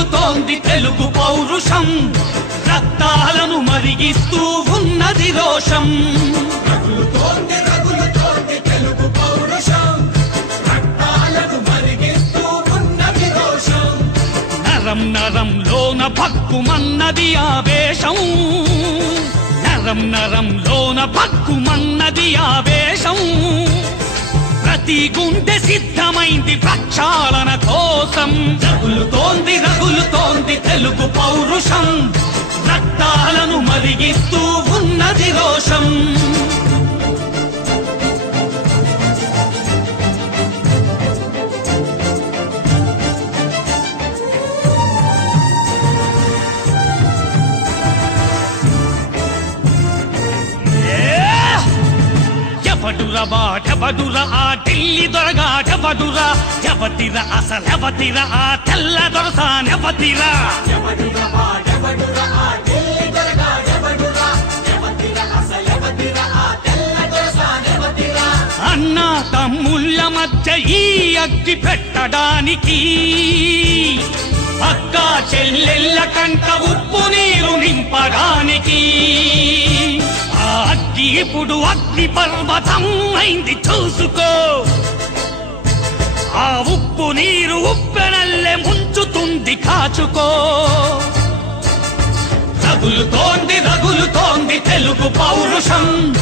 రగులుతోంది తెలుగు పౌరుషం. రక్తాలను మరిగిస్తూ ఉన్నది రోషం. రగులుతోంది రగులుతోంది తెలుగు పౌరుషం. రక్తాలను మరిగిస్తూ ఉన్నది రోషం. నరం నరంలోన ఆవేశం. నరం నరంలోన భక్కుమన్నది ఆవేశం. ప్రతి గుండె సిద్ధమైంది ప్రక్షాళన కోసం రగులుతోంది రగులుతోంది తెలుగు పౌరుషం. రక్తాలను మరిగిస్తూ ఉన్నది రోషం. దొరసానెవతిరా బాట వాడెవడురా ఆ ఢిల్లీ దొరగాట దొరగాడెవడురా ఎవతిరా అసలెవతిరా ఆ తెల్ల దొరసానెవతిరా అన్న తమ్ముళ్ళ మధ్య ఈ అగ్గి పెట్టడానికి అక్క చెల్లెళ్ళ కంట ఉప్పు నీరు నింపడానికి ఇప్పుడు అగ్ని పర్వతం అయింది చూసుకో. ఆ ఉప్పు నీరు ఉప్పెనల్లే ముంచుతుంది కాచుకో. రగులుతోంది రగులుతోంది తెలుగు పౌరుషం.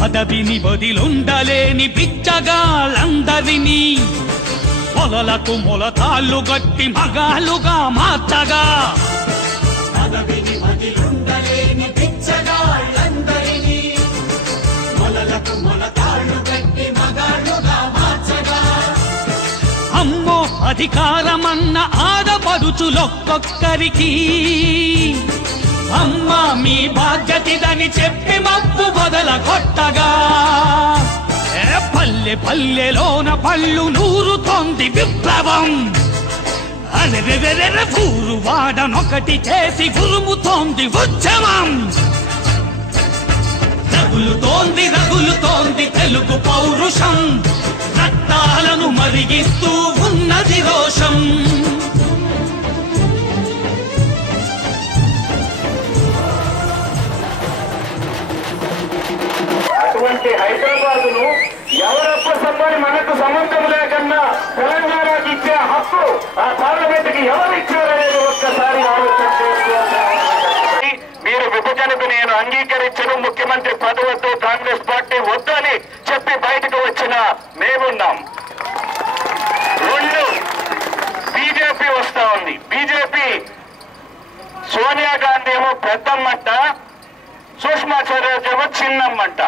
పదవిని వదిలుండలేని పిచ్చగాళ్ళందరినీ పొలలకు మొలతాళ్ళు గట్టి మగాలుగా మార్చగా. పదవిని వదిలుండలేని బిచ్చగాళ్ళందరినీ మొలలకు మొలతాళ్ళు గట్టి మగాళ్ళుగా మార్చగా. అమ్మో అధికారమన్న ఆడపడుచులొక్కొక్కరికి బాధ్యతిదని చెప్పి మబ్బు బదల కొట్టగా. ఏ పల్లె పల్లెలోన పళ్ళు నూరుతోంది విప్లవం. అరెరెరెరె ఊరు వాడనొకటి చేసి గురుముతోంది ఉద్యమం. రగులుతోంది రగులుతోంది తెలుగు పౌరుషం. రక్తాలను మరిగిస్తూ ఉన్నటువంటి హైదరాబాద్ను ఎవరొప్పసమ్మని మనకు సంబంధం లేకుండా తెలంగాణకి ఇచ్చే హక్కు ఆ పార్లమెంట్కి ఎవరు ఇచ్చారనేది ఒక్కసారి మీరు విభజనకు నేను అంగీకరించను ముఖ్యమంత్రి పదవతో కాంగ్రెస్ పార్టీ వద్దని చెప్పి బయటకు వచ్చిన మేమున్నాం. రెండు బీజేపీ వస్తా ఉంది. బీజేపీ సోనియా గాంధీ ఏమో పెద్దమ్మంట సుష్మా స్వరాజ్ ఏమో చిన్నమ్మంట.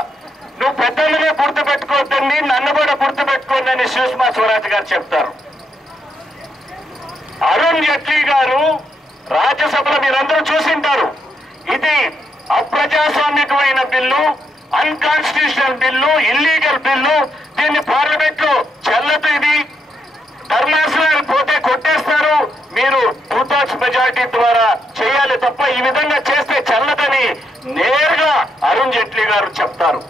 నువ్వు పెద్దలుగా గుర్తు పెట్టుకోవద్దండి నన్ను కూడా గుర్తు పెట్టుకోండి సుష్మా స్వరాజ్ గారు చెప్తారు. అరుణ్ జైట్లీ గారు రాజ్యసభలో మీరందరూ చూసింటారు. ఇది అప్రజాస్వామికమైన bill unconstitutional bill illegal bill దీన్ని పార్లమెంట్లో చెల్లదు ఇది. ధర్మాసనాలు పోతే కొట్టేస్తారు. మీరు టూ థర్డ్స్ మెజారిటీ ద్వారా చేయాలి తప్ప ఈ విధంగా చేస్తే చల్లదని నేరుగా అరుణ్ జైట్లీ గారు చెప్తారు.